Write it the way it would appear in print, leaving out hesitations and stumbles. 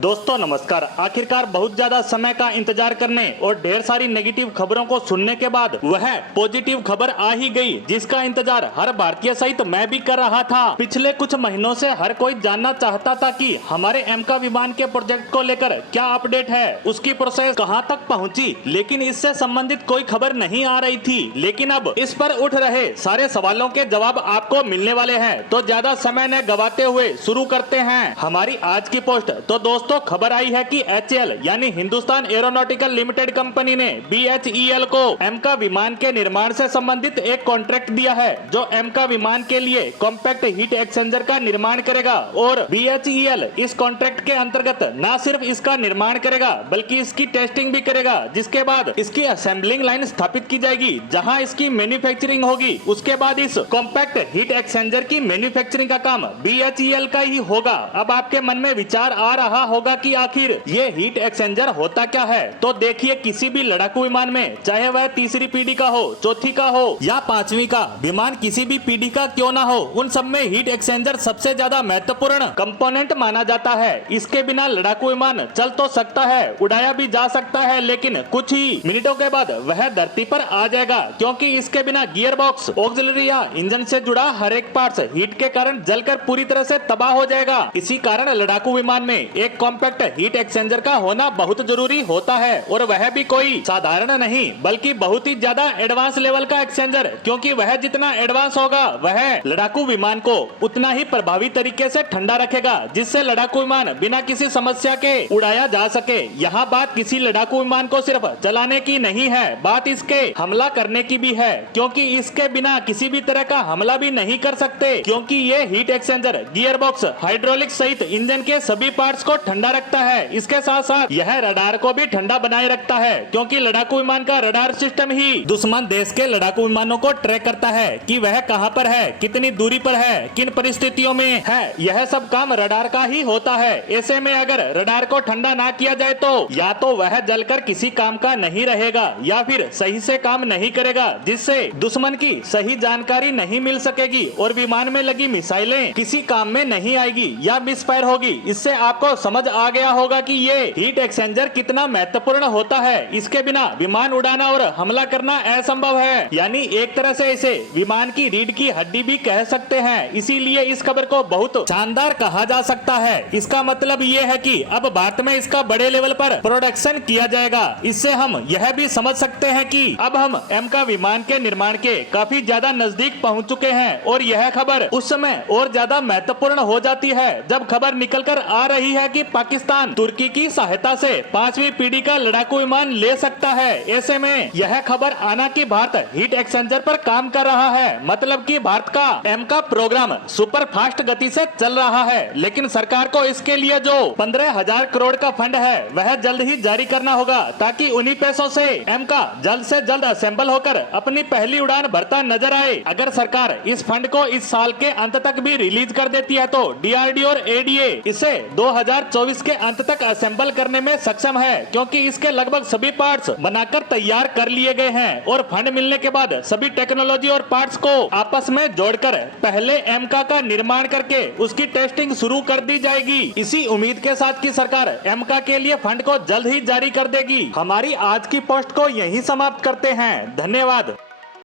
दोस्तों नमस्कार। आखिरकार बहुत ज्यादा समय का इंतजार करने और ढेर सारी नेगेटिव खबरों को सुनने के बाद वह पॉजिटिव खबर आ ही गई, जिसका इंतजार हर भारतीय सहित मैं भी कर रहा था। पिछले कुछ महीनों से हर कोई जानना चाहता था कि हमारे एमका विमान के प्रोजेक्ट को लेकर क्या अपडेट है, उसकी प्रोसेस कहां तक पहुंची, लेकिन इससे संबंधित कोई खबर नहीं आ रही थी। लेकिन अब इस पर उठ रहे सारे सवालों के जवाब आपको मिलने वाले हैं, तो ज्यादा समय न गवाते हुए शुरू करते हैं हमारी आज की पोस्ट। तो दोस्तों खबर आई है कि HAL यानी हिंदुस्तान एरोनॉटिकल लिमिटेड कंपनी ने BHEL को एमका विमान के निर्माण से संबंधित एक कॉन्ट्रैक्ट दिया है, जो एमका विमान के लिए कॉम्पैक्ट हीट एक्सचेंजर का निर्माण करेगा। और BHEL इस कॉन्ट्रैक्ट के अंतर्गत न सिर्फ इसका निर्माण करेगा बल्कि इसकी टेस्टिंग भी करेगा, जिसके बाद इसकी असेंबलिंग लाइन स्थापित की जाएगी जहां इसकी मैन्युफैक्चरिंग होगी। उसके बाद इस कॉम्पैक्ट हीट एक्सचेंजर की मैन्युफैक्चरिंग का काम BHEL का ही होगा। अब आपके मन में विचार आ रहा होगा कि आखिर ये हीट एक्सचेंजर होता क्या है। तो देखिए, किसी भी लड़ाकू विमान में, चाहे वह तीसरी पीढ़ी का हो, चौथी का हो या पांचवी का, विमान किसी भी पीढ़ी का क्यों ना हो, उन सब में हीट एक्सचेंजर सबसे ज्यादा महत्वपूर्ण कंपोनेंट माना जाता है। इसके बिना लड़ाकू विमान चल तो सकता है, उड़ाया भी जा सकता है, लेकिन कुछ ही मिनटों के बाद वह धरती पर आ जाएगा, क्योंकि इसके बिना गियर बॉक्स, ऑक्सिलरी या इंजन से जुड़ा हर एक पार्ट्स हीट के कारण जलकर पूरी तरह से तबाह हो जाएगा। इसी कारण लड़ाकू विमान में एक कॉम्पैक्ट हीट एक्सचेंजर का होना बहुत जरूरी होता है, और वह भी कोई साधारण नहीं बल्कि बहुत ही ज्यादा एडवांस लेवल का एक्सचेंजर, क्योंकि वह जितना एडवांस होगा वह लड़ाकू विमान को उतना ही प्रभावी तरीके से ठंडा रखेगा, जिससे लड़ाकू विमान बिना किसी समस्या के उड़ाया जा सके। यहाँ बात किसी लड़ाकू विमान को सिर्फ चलाने की नहीं है, बात इसके हमला करने की भी है, क्योंकि इसके बिना किसी भी तरह का हमला भी नहीं कर सकते, क्योंकि ये heat exchanger gear box, hydraulic सहित इंजन के सभी पार्ट्स को ठंडा रखता है। इसके साथ साथ यह रडार को भी ठंडा बनाए रखता है, क्योंकि लड़ाकू विमान का रडार सिस्टम ही दुश्मन देश के लड़ाकू विमानों को ट्रैक करता है कि वह कहां पर है, कितनी दूरी पर है, किन परिस्थितियों में है। यह सब काम रडार का ही होता है। ऐसे में अगर रडार को ठंडा ना किया जाए तो या तो वह जलकर किसी काम का नहीं रहेगा या फिर सही से काम नहीं करेगा, जिससे दुश्मन की सही जानकारी नहीं मिल सकेगी और विमान में लगी मिसाइलें किसी काम में नहीं आएगी या मिसफायर होगी। इससे आपको समझ आ गया होगा कि ये हीट एक्सचेंजर कितना महत्वपूर्ण होता है। इसके बिना विमान उड़ाना और हमला करना असंभव है, यानी एक तरह से इसे विमान की रीढ़ की हड्डी भी कह सकते हैं। इसीलिए इस खबर को बहुत शानदार कहा जा सकता है। इसका मतलब ये है कि अब भारत में इसका बड़े लेवल पर प्रोडक्शन किया जाएगा। इससे हम यह भी समझ सकते हैं कि अब हम एमका विमान के निर्माण के काफी ज्यादा नजदीक पहुंच चुके हैं, और यह खबर उस समय और ज्यादा महत्वपूर्ण हो जाती है जब खबर निकल कर आ रही है कि पाकिस्तान तुर्की की सहायता से 5वीं पीढ़ी का लड़ाकू विमान ले सकता है। ऐसे में यह खबर आना कि भारत हीट एक्सचेंजर पर काम कर रहा है, मतलब कि भारत का एमका प्रोग्राम सुपर फास्ट गति से चल रहा है। लेकिन सरकार को इसके लिए जो 15,000 करोड़ का फंड है वह जल्द ही जारी करना होगा, ताकि उन्हीं पैसों से एमका जल्द से जल्द असेंबल होकर अपनी पहली उड़ान भरता नजर आए। अगर सरकार इस फंड को इस साल के अंत तक भी रिलीज कर देती है तो DRDO और ADA इसे 2024 के अंत तक असेंबल करने में सक्षम है, क्योंकि इसके लगभग सभी पार्ट्स बनाकर तैयार कर लिए गए हैं, और फंड मिलने के बाद सभी टेक्नोलॉजी और पार्ट्स को आपस में जोड़कर पहले एमका का निर्माण करके उसकी टेस्टिंग शुरू कर दी जाएगी। इसी उम्मीद के साथ कि सरकार एमका के लिए फंड को जल्द ही जारी कर देगी। हमारी आज की पोस्ट को यहीं समाप्त करते हैं। धन्यवाद।